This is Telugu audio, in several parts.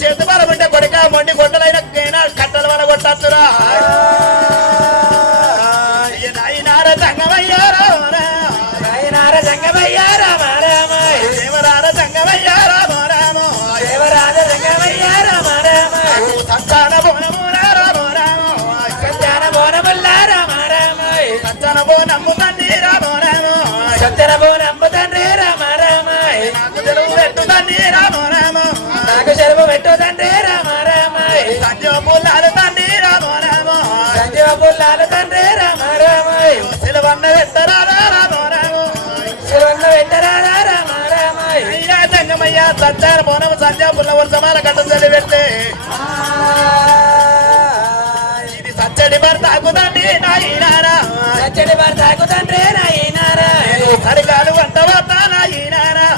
చేతి బలముంటే కొడుక మొండి గొడ్డలైన కట్టల వల్ల కొట్టచ్చురా నాయనార సంగమయ్యారా నాయనార సంగమయ్యారా దేవరార సంగమయ్యారా దేవరార సంగమయ్యారా సంతాన బోనములారా సంతాన బోనములారా సంతాన బోనమ్ము తండ్రి రామోరామో సంతాన బోనమ్ము తండ్రి రామారామాయ్ నాకు చెరువు పెట్టు తండ్రి రామోరామో నాకు చెరువు పెట్టు తండ్రి రామారామాయ్ సంజీవ పుల్లాలు తండ్రి రామోరామో సంజీవ పుల్లాలు తండ్రి రామారామాయ్ సిలవన్న పెట్టరారా రామోరామో సిలవన్న పెట్టరారా రామారామాయ్ అయ్యా జంగమయ్య సంచార బోనము సంజీవ పుల్ల వర్షమాల కట్ట చలి పెట్టే ఇది సచ్చడి భర్తకు తండ్రి నాయనారా సచ్చడి భర్తకు తండ్రి నాయనారా సరిగాలు వంటవతా నాయనారా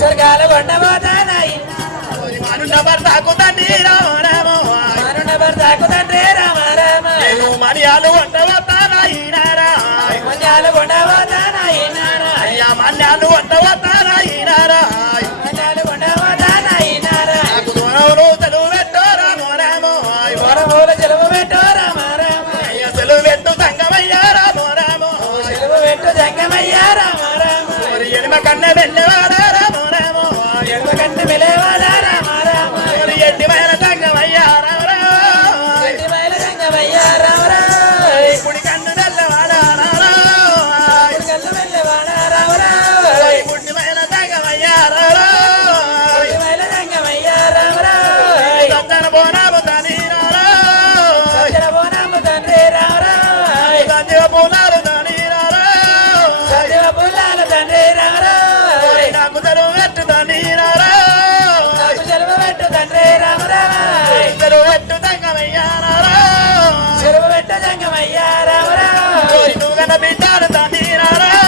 సరిగాలు వంటవతా నాయనారా మానున్న భర్తకు తండ్రి రామరామో మానున్న భర్తకు తండ్రి రామరామ మణ్యాలు వంటవతా నాయనారా మణ్యాలు వంటవతా నాయనారా అయ్యా మణ్యాలు వంటవతా నాయనారా మణ్యాలు వంటవతా నాయనారా నాకు దూరంలో తెలుగు పెట్టో రామరామో దూరంలో తెలుగు పెట్టో రామరామ అయ్యా తెలుగు పెట్టు సంగమయ్యా రామరామో తెలుగు పెట్టు సంగమయ్యా రామరామ ఎడమ కన్న వెళ్ళేవాడా రామరామో ఎడమ కన్న వెళ్ళేవాడా రామరామ ఎడ్డి మైల సంగమయ్యా రామరామ ఎడ్డి మైల సంగమయ్యా రామరామ కుడి కన్ను వెళ్ళవాడా రామరామ కుడి కన్ను వెళ్ళవాడా రామరామ కుడి మైల సంగమయ్యా రామరామ కుడి మైల సంగమయ్యా రామరామ సంతన బోనాము తండ్రి రామరామ సంతన బోనాము తండ్రి రామరామ సంజీవ పుల్లాలు తండ్రి రామరామ సంజీవ పుల్లాలు తండ్రి రామరామ నాకు చెరువు పెట్టు తండ్రి రామరామ నాకు చెరువు పెట్టు తండ్రి రామరామ చెరువు పెట్టు సంగమయ్యా రామరామ చెరువు పెట్టు సంగమయ్యా రామరామ నువ్వు కన్న బిడ్డాను తండ్రి రామరామ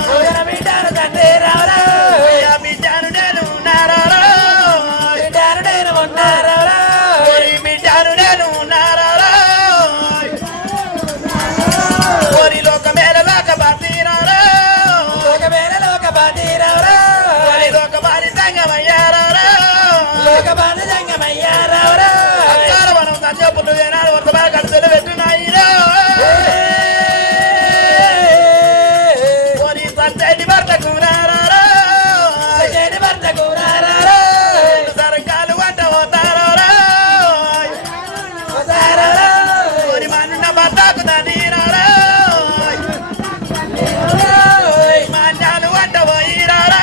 నువ్వు కన్న బిడ్డాను తండ్రి రామరామ బిడ్డాను నేను ఉన్నారా బిడ్డాను నేను ఉన్నారా బిడ్డాను నేను ఉన్నారా ఓరి లోకమేల లోకబాతీరారా లోకమేల లోకబాతీరారా ఓరి లోకబాలి సంగమయ్యారా లోకబాలి సంగమయ్యారా మనం సంజపులు ఏనాడు వర్తమాన కడుతులు పెట్టున్నాయిరా ఓరి సంచైని భర్తకు రారా సంచైని భర్తకు రారా సరకాలు వంట పోతారా ఓరి మనున్న భర్తకు తండ్రిరారా మాన్యాలు వంట పోయిరారా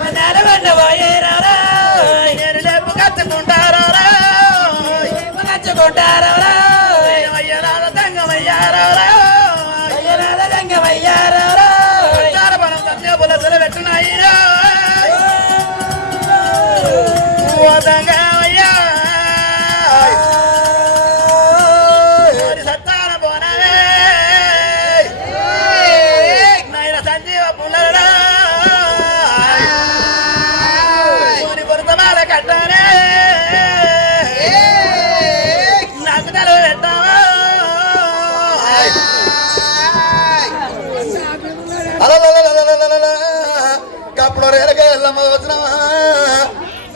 మాన్యాలు వంట పోయిరారా నేను లేపు కచ్చుకుంటారా కచ్చుకుంటారా అయ్యరాల తంగమయ్యారా అయ్యరాల తంగమయ్యారా మనం సత్య పులసలు పెట్టున్నాయిరా తంగమయ్యా సత్తాన పోనవే నాయన సంజీవ పుల్లరా పురతమాల కట్టానే నాకు తెలవ పెట్టావా కప్పుడు రేలక ఎల్లమ్మ వచ్చినవా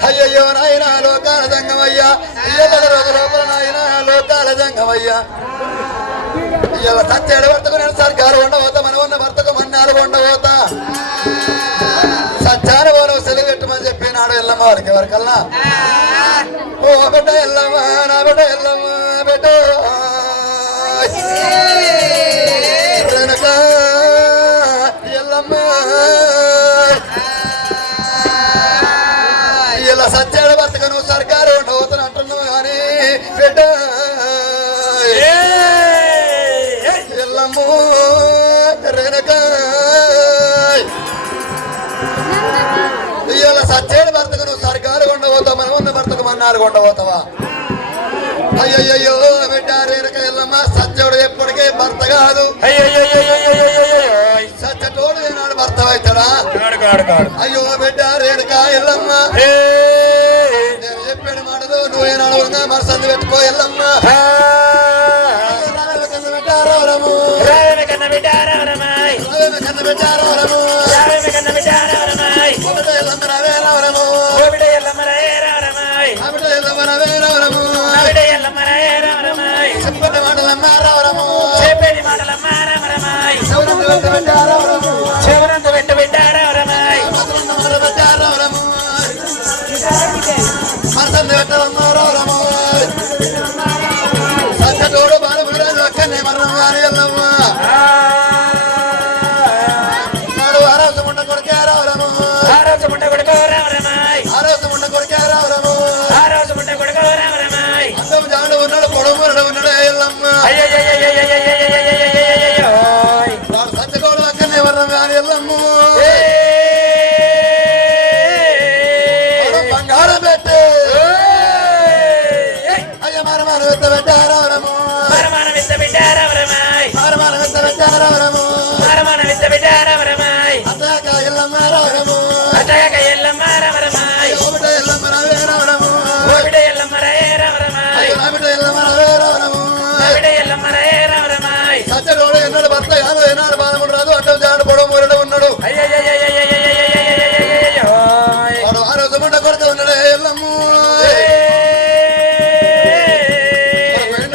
అయ్యయ్యో నాయన లోకాల జంగమయ్యా ఇయ్యల రోజు లోపల నాయన లోకాల జంగమయ్యా ఇయ్యాల సత్యాడు భర్తకు నేను సర్కారు ఉండబోతా మనం ఉన్న భర్తకు మన్నాలు ఉండబోతా సత్యాన పోను సెలవు పెట్టమని చెప్పినాడు ఎల్లమ్మ వారికి ఎవరికల్లా ఓ బిడ్డ ఎల్లమ్మ నా బిడ్డ ఎల్లమ్మ బిడ్డ వెనక ఎల్లమ్మ ఇలా సత్యాడు భర్తకు నువ్వు సర్కారు ఉండబోతున్నా అంటున్నావు కానీ బిడ్డ ఎల్లమ్మ వెనక ఇలా సత్యాడు భర్తకు నువ్వు సర్కారు ఉండబోతావు మనం ఉన్న భర్తకు మన్నాలు ఉండబోతావా అయ్యయ్యో బిడ్డ రేణుక ఎల్లమ్మ సత్యుడు ఎప్పటికే భర్త కాదు సత్యతోడు ఏనాడు భర్త అవుతాడా అయ్యో బిడ్డ రేణుక ఎల్లమ్మ నేను చెప్పాడు మాటలు నువ్వు ఏనాడు మనసందు పెట్టుకో ఎల్లమ్మ చెప్పని మాటలమ్మ రావరము చెవునందు పెట్టు పెట్టారమై మనసందు పెట్టడమ్మ రావరము సత్యతోడు బాలబుడు అక్కనే మరణం గాని వెళ్ళమ్మ నాడు ఆరోజు ముండ కొడుకే రావరము ఆరోజు ముండ కొడుకో రావరమై ఆరోజు ముండ కొడుకే రావరము ఆరోజు ముండ కొడుకో రావరమై అందం జాడు ఉన్నాడు పొడమురడు ఉన్నాడు వెళ్ళమ్మ వాడు సత్యతోడు అక్కనే మరణం గాని వెళ్ళమ్మ బంగారం పెట్టి అయ్య మరమాన విత్త పెట్టారవరము మరమాన విత్త పెట్టారవరమై మరమాన విత్త పెట్టారవరము మరమాన విత్త పెట్టారవరమై అతక ఎల్లమ్మ రావరము అతక ఎల్లమ్మ రావరమై ఓబిట ఎల్లమ్మ రావరము ఓబిట ఎల్లమ్మ రావరమై ఓబిట ఎల్లమ్మ రావరము ఓబిట ఎల్లమ్మ రావరమై సత్యతోడు ఎన్నడు భర్త యాను ఎన్నడు బాలముడు రాదు అడ్డం జాడు పొడమురడు ఉన్నాడు వాడు ఆ రోజు ముండ కొడుతూ ఉన్నాడు ఎల్లమ్మ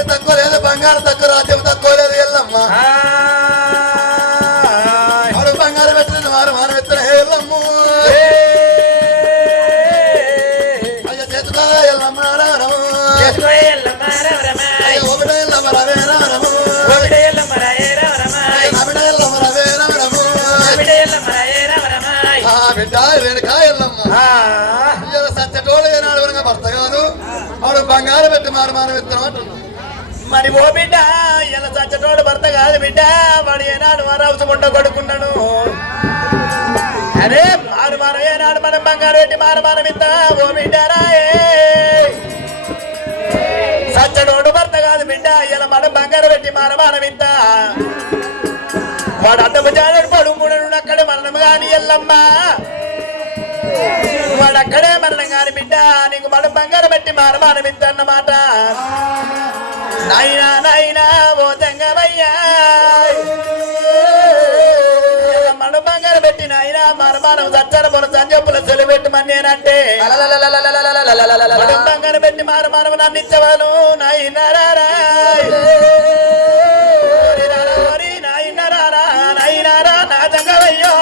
తక్కువ లేదు బంగారం తక్కువ రాజ్యం తక్కువ లేదు ఎల్లమ్మ వాడు బంగారం పెట్టిన వారు మానం ఎత్తిన ఎల్లమ్మ అయ్యో చేతుకో ఎల్లమ్మ రావరము ఓబిడ ఎల్లమ్మ రవే రావరము బిడ్డ వెనుక ఎల్లమ్మ సత్యటోడు ఏనాడు వరకు భర్త కాదు వాడు బంగారం పెట్టి మానం ఎత్తిన అంటున్నాడు మరి ఓ బిడ్డ ఇలా సచ్చటోడు భర్త కాదు బిడ్డ వాడు ఏనాడు వారావస ముండ కొడుకున్నాడు అరే మానం ఏనాడు మనం బంగారం పెట్టి మానం ఇద్దా ఓ బిడ్డ రాయే సచ్చటోడు భర్త కాదు బిడ్డ ఇలా మనం బంగారం పెట్టి మానం ఇద్దా వాడు అడ్డము జాడు పడుముడు అక్కడే మరణం కాని ఎల్లమ్మ వాడు అక్కడే మరణం కాని బిడ్డ నీకు మనం బంగారం పెట్టి మానం ఇద్దా అన్నమాట నాయనా నాయనా ఓ తంగమయ్యా మనం బంగారం పెట్టి నాయనా మనం సచ్చర పొల సంజప్పుల సెలవు పెట్టమని నేనంటే మనం బంగారం పెట్టి మనం నన్ను ఇచ్చేవాళ్ళు నాయనారా నాయనారా నాయనారా నా తంగమయ్యో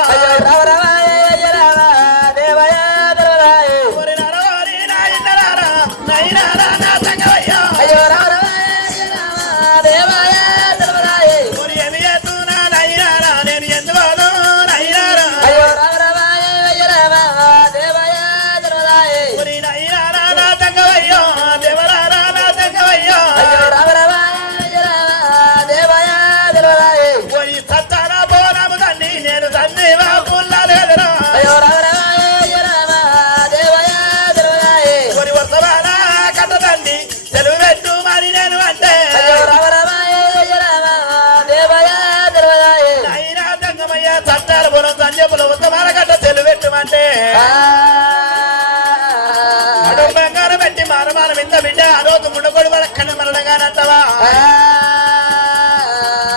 అంటే బంగారం పెట్టి మానం ఇంత బిడ్డ ఆ రోజు ముండకొడు వడక్కన మరణంగానంతవా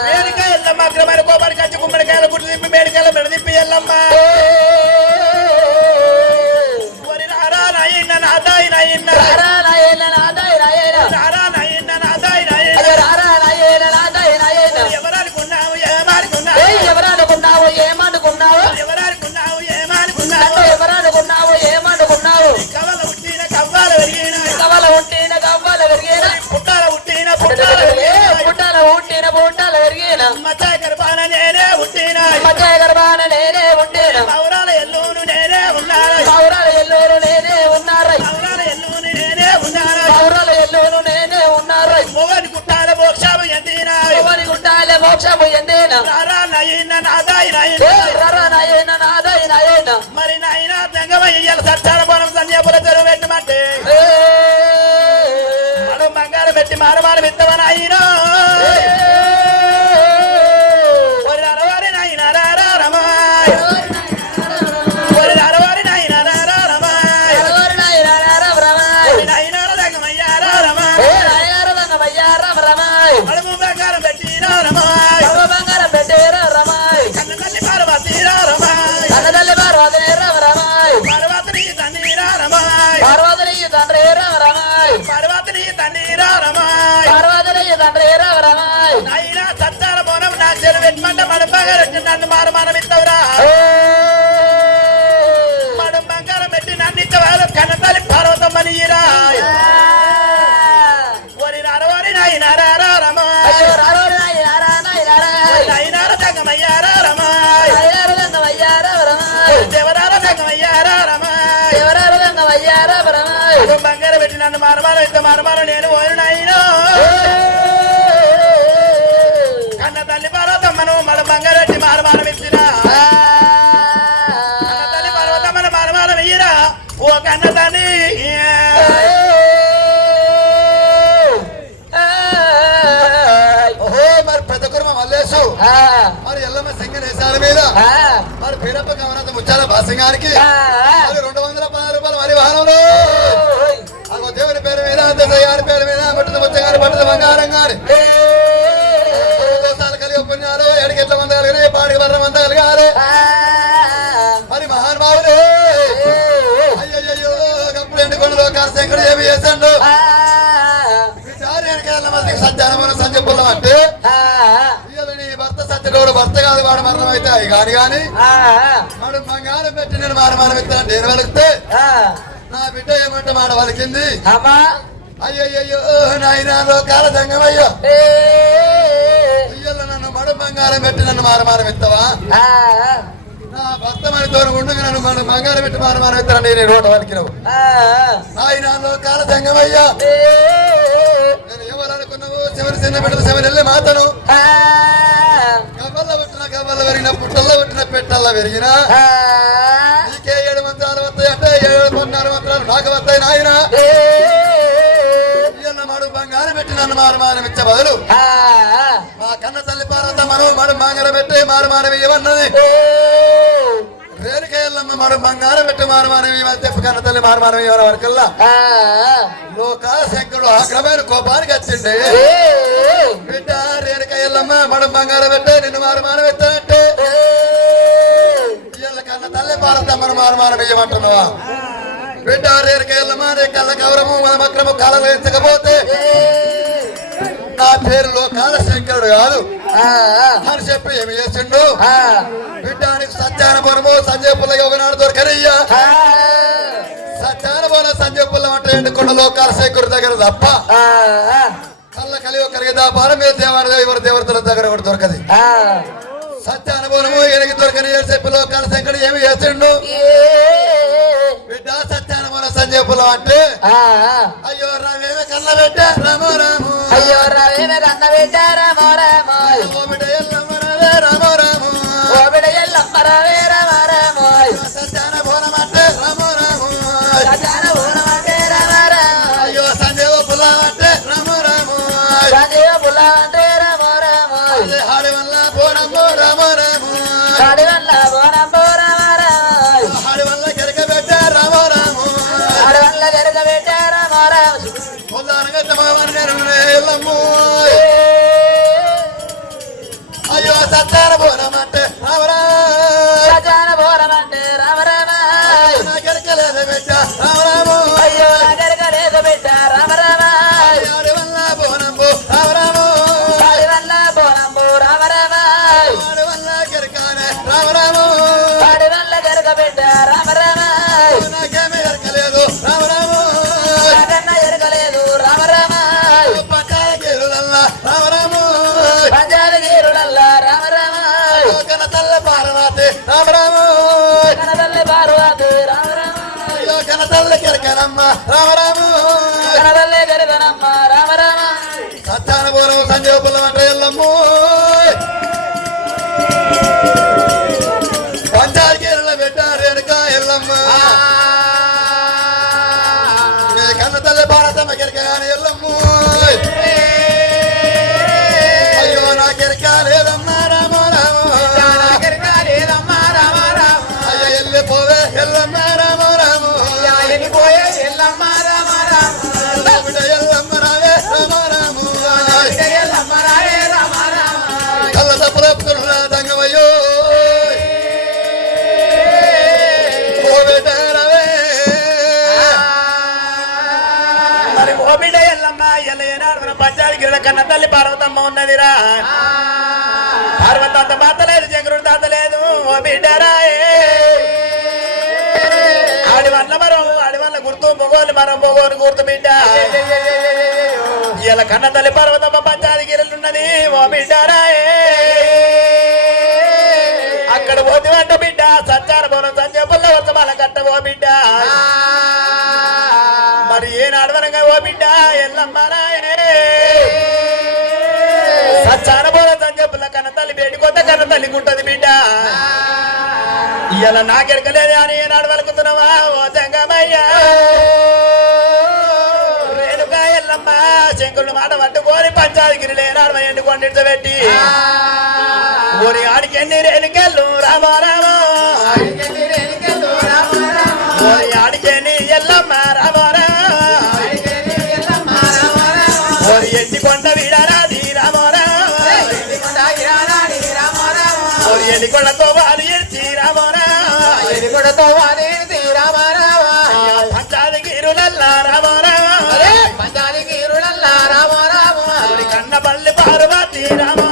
మేడికాయ ఎల్లమ్మ అగ్రమైన కోపానికి వచ్చి గుమ్మడికాయలు గుడ్లు తిప్పి మేడికాయలు మెడదిప్పి ఎల్లమ్మ వరి రారా నాయన్న నాదాయి నాయన్న రారా నాయన్న నాదాయి నాయన్న రారా నాయన్న నాదాయి నాయన్న రారా నాయన్న నాదాయి నాయన్న ఎవరనుకున్నావు ఏమనుకున్నావు ఎవరనుకున్నావు ఏమనుకున్నావు ఎవరనుకున్నావు ఎవరనుకున్నావు ఏమనుకున్నావు కవల ఉట్టిన కవ్వాల వెరిగిన కవల ఉట్టిన కవ్వాల వెరిగిన పుట్టాల ఉట్టిన పుట్టాల ఉట్టిన పుట్టాల వెరిగిన మచ్చ గర్భాన నేనే ఉట్టిన మచ్చ గర్భాన నేనే ఉట్టిన పౌరాల ఎల్లును నేనే ఉన్నారు పౌరాల ఎల్లును నేనే ఉన్నారు పౌరాల ఎల్లును నేనే ఉన్నారు పౌరాల ఎల్లును నేనే ఉన్నారు మొగని గుట్టాల మోక్షము ఎందిన మొగని గుట్టాల మోక్షము ఎందిన రారా నాయన నాదాయి నాయన రారా నాయన నాదాయి నాయన మరి నాయన తంగమయ్య సచ్చార పొలం సంధ్యాపుల చెరువు పెట్టమంటే మనం బంగారం పెట్టి మారమానం ఇస్తామని ఆయన పార్వతి తండ్రి రమాయ్ పర్వతిని తండ్రి రమాయ్ పర్వతని తండ్రి రమాయ్ అయినా సత్తాల మౌనం నా చెరు పెట్టమంటే మడుంబంగా పెట్టి నన్ను మారమానం ఇస్తావురా మడుంబంగారం పెట్టి నన్ను ఇచ్చవారు కన్నతల్లి పార్వతమ్మని ఒరి రారవారి నాయనారా రమాయ్ నైనార జగమయ్యారా రమాయ్ దేవరార జగమయ్యారా రమాయ్ బంగారం పెట్టి నన్ను మారమానం ఇస్తే మారమానం నేను ఓరు నాయన కన్న తల్లి పార్వతమ్మను మన బంగారం పెట్టి మారమానం ఇచ్చినా కన్న తల్లి పార్వతమ్మను మారమానం ఇయ్యరా ఓ కన్న తల్లి ఓహో మరి పెద్ద కుర్మ మల్లేసు మరి ఎల్లమ్మ సింగనేశాల మీద మరి పేరప్ప గమనంత ముచ్చాల భాసింగానికి మరి 216 రూపాయలు మరి వాహనంలో అగో దేవుని పేరు మీద దశగారి పేరు మీద పట్టుద ముచ్చగారు పట్టుద బంగారం గారి దోసాలు కలిగి పుణ్యాలు ఎడికెట్ల మంది కలిగినాయి పాడికి బర్ర మంది కలిగారు మరి మహానుభావులు అయ్యయ్యో గప్పుడు ఎండుకొండలో కారశంకరుడు ఏమి చేశాడు సత్యానమైన సంజ పుల్లం అంటే నీ భర్త సత్యడోడు భర్త కాదు వాడు మరణం అయితే అవి కాని గాని వాడు బంగారం పెట్టి నేను మారమానం ఇస్తాను నేను వెలిగితే నా బిడ్డ ఏమంటే మాట వలికింది అయ్యయ్యో నాయన కాల సంగమయ్యో ఇయ్యలో నన్ను మడు బంగారం పెట్టి నన్ను మారమానం ఇస్తావా నా భర్త మరి తోడుకుండగా నన్ను మన బంగారం పెట్టి మారమానం ఇస్తాను నేను రోడ్డు వలికినవు నాయన కాల సంగమయ్యా నేను ఎవరనుకున్నావు చివరి చిన్న బిడ్డలు చివరి వెళ్ళి మాతను గవ్వల్ల పుట్టిన గవ్వల్ల పెరిగిన పుట్టల్లో పుట్టిన పెట్టల్లో పెరిగిన నీకే 7 మంత్రాలు వస్తాయి అంటే 7 మంత్రాలు నాకు వస్తాయి నాయన మాడు బంగారం పెట్టి నన్ను మారుమానం ఇచ్చే బదులు మా కన్న తల్లి పార్వతమ్మను మడు బంగారం పెట్టి మారుమానం ఇవ్వన్నది రేణుకేళ్ళమ్మ మడు బంగారం పెట్టి మారుమానం ఇవ్వని చెప్పి కన్న తల్లి మారుమానం ఇవ్వని వరకల్లా లోకాల శంకరుడు ఆక్రమైన కోపానికి వచ్చిండే బిడ్డ రేణుకేళ్ళమ్మ మడు బంగారం పెట్టి నిన్ను మారుమానం ఎత్తానంటే వీళ్ళ కన్న తల్లి పార్వతమ్మను మారుమానం ఇవ్వమంటున్నావా బిడ్డ రేణుకేళ్ళమ్మ నీ కళ్ళ గౌరవము మన మక్రము కాలం వేయించకపోతే నా పేరు లోకాల శంకరుడు కాదు అని చెప్పి ఏమి చేసిండు బిడ్డానికి సత్యానపురము సంజయ్ పుల్ల ఒకనాడు దొరకనయ్యా సత్యానపురం సంజయ్ పుల్ల అంటే ఎండుకున్న లోకాల శంకరుడి దగ్గర తప్ప కళ్ళ కలిగి ఒకరికి దాపారం మీద ఎవరి దేవతల దగ్గర కూడా దొరకది సత్యానుభవము ఎనకి దొరకని చెప్పి లోకాల శంకరుడు ఏమి చేసిండు బిడ్డ సత్యానుభవం సంజయ్ పుల్ల అంటే అయ్యో రావేమే కళ్ళ పెట్ట రామో రాము అయ్యో రవేమే రన్న పెట్టారమో రామో బిడ్డ ఎల్లమ్మ రావే రామో రాము ఓ బిడ్డ ఎల్లమ్మ రవే రామ రామో సత్యానుభవం అంటే రామో రాము సత్యానుభవం అంటే రామ రామో అయ్యో సంజయ్ పుల్ల అంటే రామో రాము సంజయ పుల్ల అంటే రామో రామో హాడి వల్ల పోనమ్మో రామో రాము కాడి వల్ల బోనంబో రామ రామో హాడి వల్ల కెరక పెట్ట రామో రాము కాడి వల్ల జరగ పెట్టారమో రామో అయ్యో సత్యాన బోనం అంటే సత్యానుభవం అంటే రామ రామ కెరకలేదు పెట్ట రామరాము అయ్యో జరగలేదు బిడ్డ రామ రామ ఆడి వల్ల బోనంబు రామరాము కాడి వల్ల బోనంబో రామ రామ ఆడి వల్ల కెరకానే రామరాము కాడి వల్ల జరగ బిడ్డ రామ రామ నాకేమీ ఎరకలేదు రామరాము నాకన్నా జరగలేదు రామ రామ పట్టాగిరులల్లా రామరాము పంజాబీరులల్లా రామ రామ కన తల్ల పార్వతి రామరాము కనదల్లి పార్వతి రామ రామ కన తల్ల కెరకనమ్మ రామరాము కనదల్లి గరిగనమ్మ రామ రామ సత్యానుభవం సంజయ్ పుల్ల అంటే ఎల్లమ్ము పంచాయతీల పెట్టారు వెనుక ఎల్లమ్మ కన్న తల్లి భారతమ్మ కెరక కానీ ఎల్లమ్ము అయ్యో నా కెరక లేదమ్మా రామ రామ అయ్యో వెళ్ళిపోవే ఎల్లమ్మ రామ రామ బిడ్డ ఎల్లమ్మ రావే రామ రామ కళ్ళ తప్పులు దంగమయ్యో ఓ బిడ్డ రావే మరి ఓ బిడ్డ ఎల్లమ్మ ఎల్ల ఏనాడు మన పంచాది గిరిల కన్న తల్లి పార్వతమ్మ ఉన్నదిరా పార్వతమ్మ తాత లేదు జగరుడు తాత లేదు ఓ బిడ్డరాయే ఆడి వల్ల గుర్తు మొగోలు మనం మొగోలు గుర్తు బిడ్డ ఇలా కన్న తల్లి పర్వతమ్మ పంచాది గిరిలున్నది ఓ బిడ్డరాయే అక్కడ పోతివంట బిడ్డ సచ్చార బోనం సంజయ్ పుల్ల వర్షమాల కట్ట ఓ బిడ్డ మరి ఏనాడు వరంగా ఓ బిడ్డ ఎల్లమ్మరాయే సచ్చార బోనం సంజయ్ పుల్ల కన్న తల్లి బేటి కొత్త కన్న తల్లి గుంటది బిడ్డ ఇలా నాకెరకలేదు అని ఏనాడు వలుకుతున్నావా ఓ జంగమయ్యా రేణుకా ఎల్లమ్మ శంకుడు మాట పట్టుకొని పంచాదిగిరి లేనాడు ఎండుకొని పెట్టి ఓరి ఆడికి ఎన్ని రేణుకెళ్ళు రామో రామో ఓరి ఆడికేని ఎల్లమ్మ రామో ఓరి ఎన్ని కొండ వీడరాది రామో ఓరి ఎన్ని కొండతో వారు ఎడిచి రామో పంచాదిగిరులల్లా రామో ఓరి కన్న పల్లి పార్వతి రామో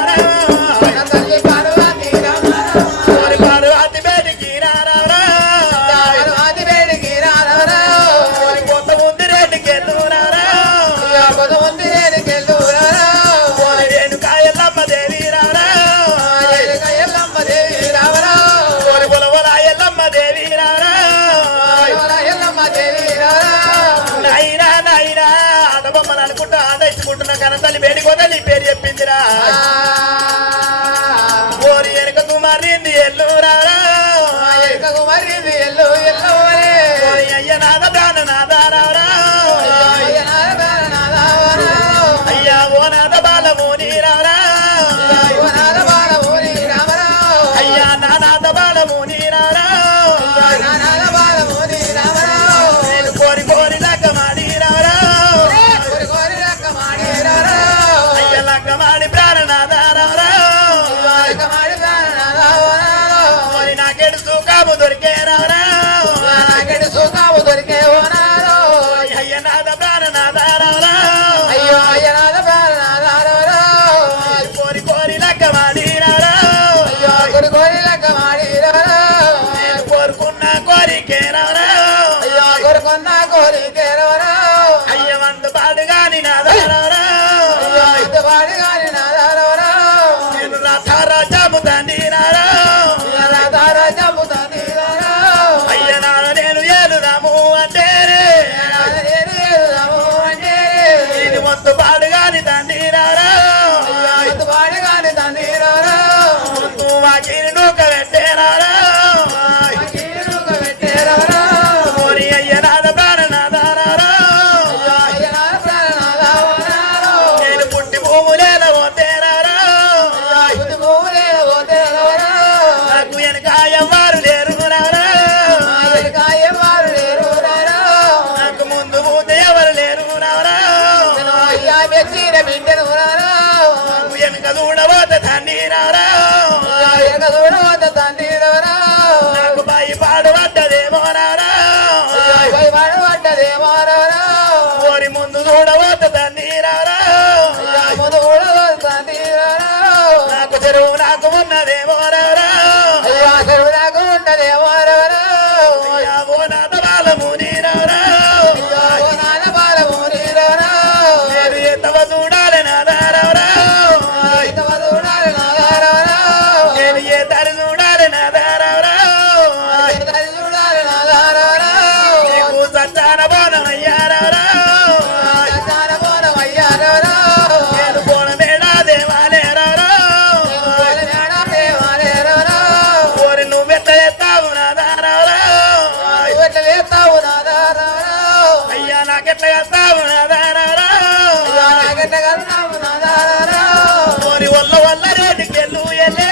కనతల్లి వేడికోదని పేరు చెప్పిందిరా ఓరి ఎనక కుమారింది ఎల్లురా అయ్య నాద ప్రాణ నాదారా అయ్యా ఓ నాద బాలమోని రారా అయ్యా నా నాద బాలమోని రారా నేను కోరి కోరి లగ్గమాడి రారా అయ్య లగ్గమాడి ప్రాణనాదారా మరి నాకెడు సుఖము దొరికే రారా అయ్య నాద ప్రాణనాదారా కోరి కోరి లగ్గమాడి రారా నేను కోరుకున్న కోరికే రారా అయ్య వంద పాడుగాని నాదారా నేను రాజాము తండ్రి నారా అయ్య నాన్న నేను ఏలుదాము అంటే ఇది మొత్తం పాడుగాని తండ్రి నారా వాకిని నూక పెట్టేరారా ఓరి అయ్య నాద ప్రాణనాదారా నేను పుట్టి భూములేల పోతేరారా నాకు వెనకాయ వారు లేరు రారా నాకు ముందు పోతే ఎవరు లేరు రారా నాకు వెనక చూడబోతే తండ్రి రారా నాకు బాయి పాడబడ్డదేమో రారా ఓరి ముందు చూడబోతే తండ్రి రారా నాకు చెరువు నాకు ఉన్నదేమో రారా అయ్యా ఓ నాద బాలముని రారా నేను ఎంతవ చూడాలి నాదారా నేను ఏ తరి చూడాలి నాదారా నీకు సచ్చాన బోనం అయ్యారా నేను బోనమేడా దేవాలేరా ఓరి నువ్వెట్ట ఎత్తావు నాదారా అయ్యా నాకెట్ల ఎత్తావు నాదారా ఓరి వల్ల రేటుకెళ్ళు ఎల్లే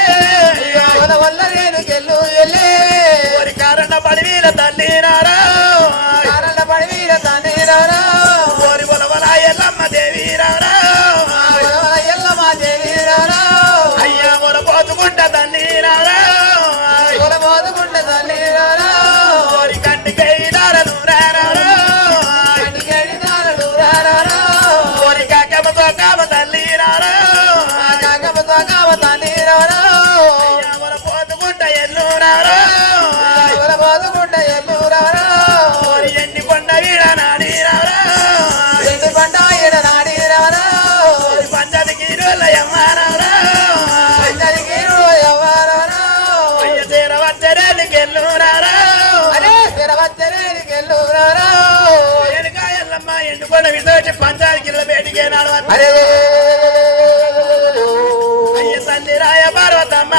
ఓరి కారణ పడివీల తల్లి నారా ఓరి వల ఎల్లమ్మ దేవి రారా అయ్యా మొల పోతుకుంట తల్లి రారా ఓరి కంటికి దారలు రారా కొండ విడిచి పంచాలి కిలో బయటికి నాడు అరే అయ్య తల్లి రాయ పార్వతమ్మ